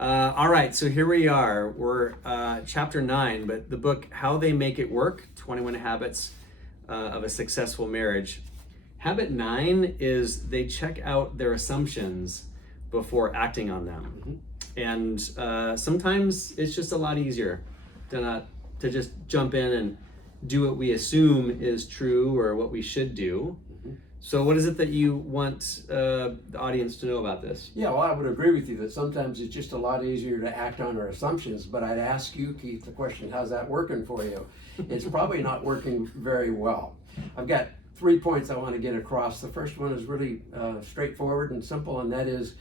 All right, so here we are. We're chapter 9, but the book How They Make It Work, 21 Habits of a Successful Marriage. Habit 9 is they check out their assumptions before acting on them. And sometimes it's just a lot easier to just jump in and do what we assume is true or what we should do. So what is it that you want the audience to know about this? Yeah, well, I would agree with you that sometimes it's just a lot easier to act on our assumptions, but I'd ask you, Keith, the question, how's that working for you? It's probably not working very well. I've got 3 points I want to get across. The first one is really straightforward and simple, and that is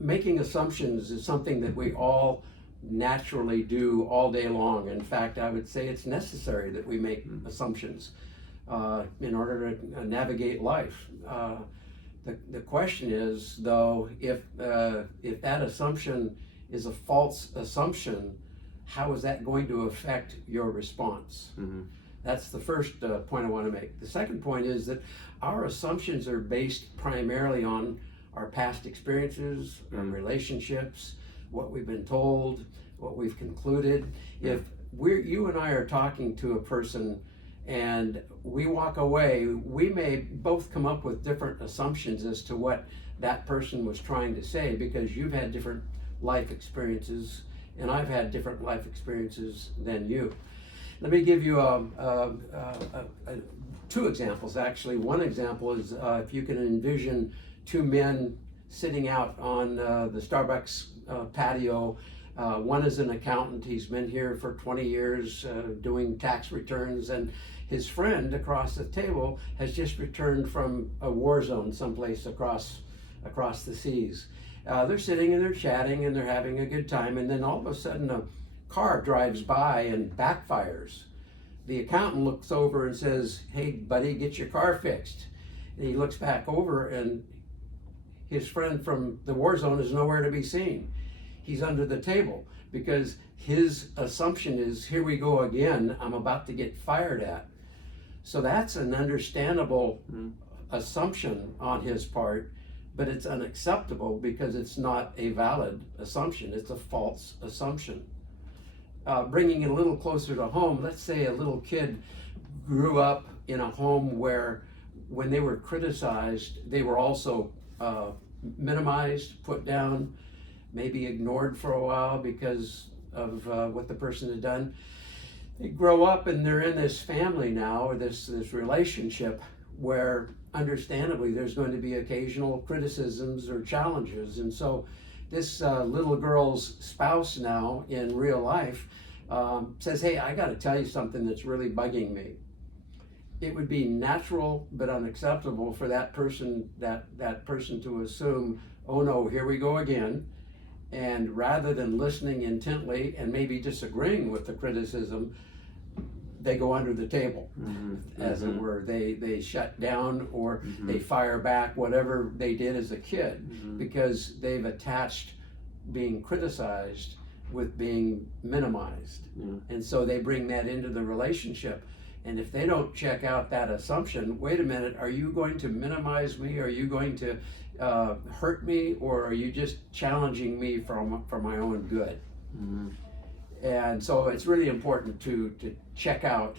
making assumptions is something that we all naturally do all day long. In fact, I would say it's necessary that we make assumptions in order to navigate life. The question is, though, if that assumption is a false assumption, how is that going to affect your response? That's the first point I want to make. The second point is that our assumptions are based primarily on our past experiences, our relationships, what we've been told, what we've concluded. If you and I are talking to a person and we walk away, we may both come up with different assumptions as to what that person was trying to say, because you've had different life experiences and I've had different life experiences than you. Let me give you two examples, actually. One example is if you can envision two men sitting out on the Starbucks patio. One is an accountant. He's been here for 20 years doing tax returns, and his friend across the table has just returned from a war zone someplace across the seas. They're sitting and they're chatting and they're having a good time, and then all of a sudden a car drives by and backfires. The accountant looks over and says, "Hey buddy, get your car fixed." And he looks back over and his friend from the war zone is nowhere to be seen. He's under the table because his assumption is, here we go again, I'm about to get fired at. So that's an understandable assumption on his part, but it's unacceptable because it's not a valid assumption. It's a false assumption. Bringing it a little closer to home, let's say a little kid grew up in a home where when they were criticized, they were also minimized, put down, maybe ignored for a while because of what the person had done. They grow up and they're in this family now, or this relationship where understandably there's going to be occasional criticisms or challenges. And so this little girl's spouse now in real life says, "Hey, I got to tell you something that's really bugging me." It would be natural but unacceptable for that person to assume, "Oh no, here we go again." And rather than listening intently and maybe disagreeing with the criticism, they go under the table, as it were. They shut down or they fire back, whatever they did as a kid, because they've attached being criticized with being minimized. And so they bring that into the relationship. And if they don't check out that assumption, wait a minute, are you going to minimize me? Are you going to hurt me? Or are you just challenging me for my own good? And so it's really important to check out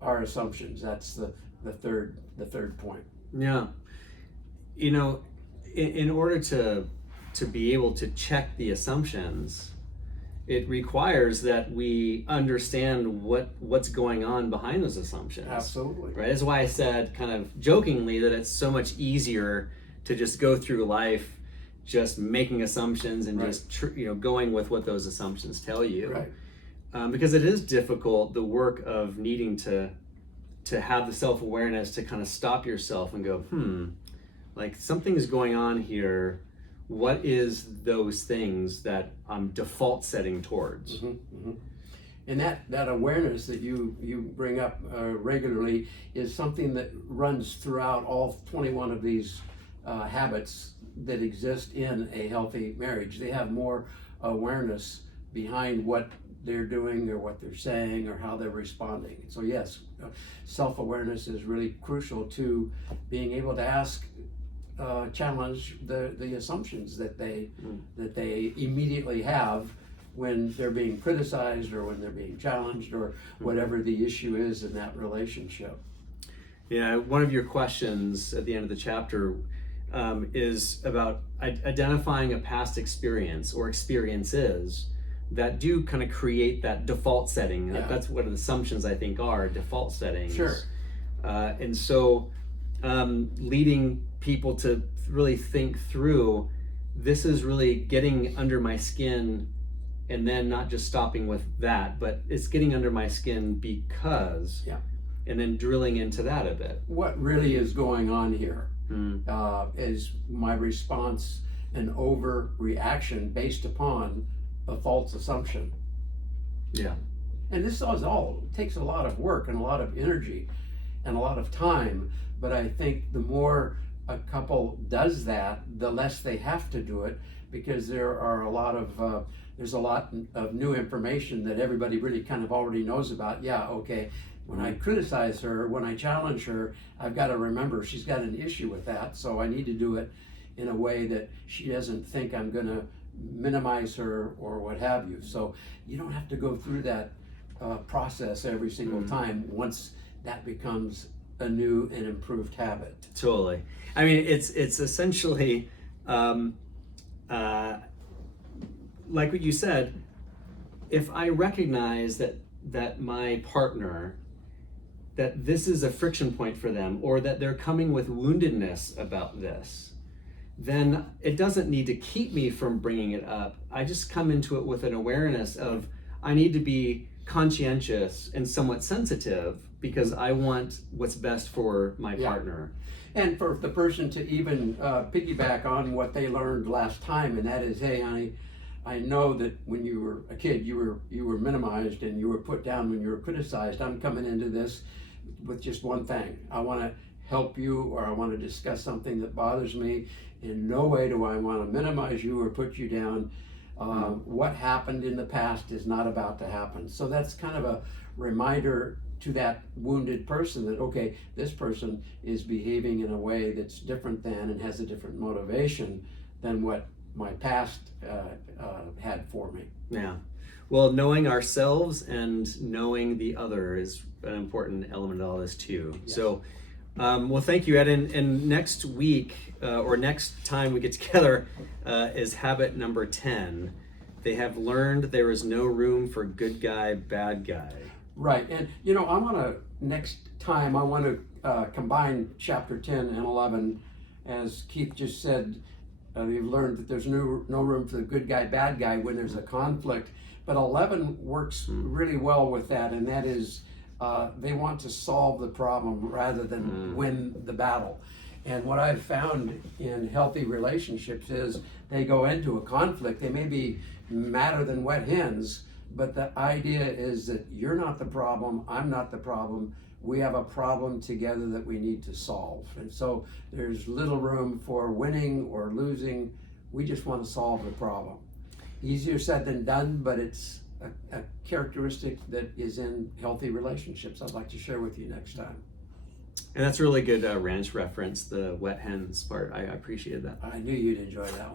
our assumptions. That's the third point. Yeah. You know, in order to be able to check the assumptions, it requires that we understand what's going on behind those assumptions. Absolutely. Right? That's why I said kind of jokingly that it's so much easier to just go through life just making assumptions and just going with what those assumptions tell you. Right. Because it is difficult, the work of needing to have the self-awareness to kind of stop yourself and go, like something's going on here. What is those things that I'm default setting towards? And that awareness that you bring up regularly is something that runs throughout all 21 of these habits that exist in a healthy marriage. They have more awareness behind what they're doing or what they're saying or how they're responding. So yes, self-awareness is really crucial to being able to ask challenge the assumptions that they immediately have when they're being criticized or when they're being challenged or whatever the issue is in that relationship. Yeah, one of your questions at the end of the chapter is about identifying a past experience or experiences that do kind of create that default setting. Yeah. That's what assumptions I think are, default settings. Sure. And so leading people to really think through, this is really getting under my skin, and then not just stopping with that, but it's getting under my skin because, Yeah. and then drilling into that a bit. What really is going on here? Is my response an overreaction based upon a false assumption? Yeah. And this all takes a lot of work and a lot of energy and a lot of time, but I think the more a couple does that, the less they have to do it, because there are a lot of there's a lot of new information that everybody really kind of already knows about. Yeah, okay, when I criticize her, when I challenge her, I've got to remember she's got an issue with that, so I need to do it in a way that she doesn't think I'm going to minimize her or what have you. So you don't have to go through that process every single time once that becomes a new and improved habit. Totally. I mean, it's essentially like what you said. If I recognize that my partner, that this is a friction point for them, or that they're coming with woundedness about this, then it doesn't need to keep me from bringing it up. I just come into it with an awareness of I need to be conscientious and somewhat sensitive because I want what's best for my partner. And for the person to even piggyback on what they learned last time, and that is, hey, honey, I know that when you were a kid, you were minimized and you were put down when you were criticized. I'm coming into this with just one thing. I want to help you, or I want to discuss something that bothers me. In no way do I want to minimize you or put you down. What happened in the past is not about to happen. So that's kind of a reminder to that wounded person that, okay, this person is behaving in a way that's different than and has a different motivation than what my past had for me. Yeah. Well, knowing ourselves and knowing the other is an important element of all this too. Yes. So, well, thank you, Ed. And next week, or next time we get together, is habit number 10. They have learned there is no room for good guy, bad guy. Right, and I want to, next time, I want to combine chapter 10 and 11. As Keith just said, we've learned that there's no room for the good guy, bad guy when there's a conflict. But 11 works really well with that, and that is they want to solve the problem rather than win the battle. And what I've found in healthy relationships is they go into a conflict, they may be madder than wet hens, but the idea is that you're not the problem, I'm not the problem, we have a problem together that we need to solve. And so there's little room for winning or losing, we just want to solve the problem. Easier said than done, but it's a characteristic that is in healthy relationships I'd like to share with you next time. And that's a really good ranch reference, the wet hens part. I appreciated that. I knew you'd enjoy that one.